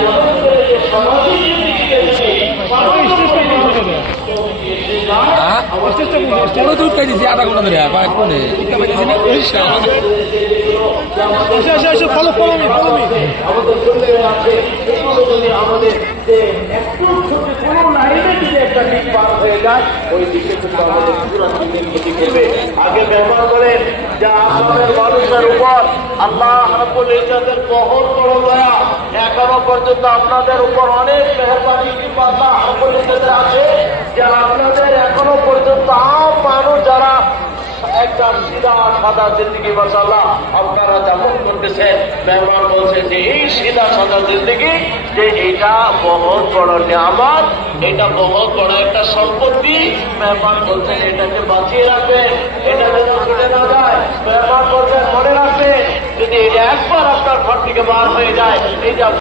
এমন করে যে সমাজের জিন্দেগিকে যদি দুধ খাই দিছি আধা ঘন্টা ধরে কোনে আমাদের চলে আছে এগুলো যদি আমাদের যে একটু ছোট কোনো লাইনে যদি একটা দিক পার হয়ে যায় ওই দিকে কিন্তু আমাদের পুরো দিনের ক্ষতি করবে। আগে ব্যবহার করেন যে আমাদের মানুষের উপর আল্লাহ রাব্বুল ইজ্জতের বহুত বড় দয়া, এখনো পর্যন্ত আপনাদের উপর অনেক মেহেরবানি কিংবা আল্লাহ রাব্বুল ইজ্জতের আছে যে আপনাদের এখনো পর্যন্ত আম মানুষ যারা একটা সিধা সাদা জিন্দগি মাশাআল্লাহ আপনারা যাপন করতেছেন, মেহমান বলছে যে এই সিধা সাদা জিন্দগি যে এটা বহুত বড় নিয়ামত, এটা বহুত বড় একটা সম্পত্তি। মেহমান বলছেন এটাকে বাঁচিয়ে রাখবেন, এটা যেন ছুটে না যায়। মেহমান বলছেন মনে রাখবেন যদি এটা একবার আপনার ঘর থেকে বার হয়ে যায় এই যে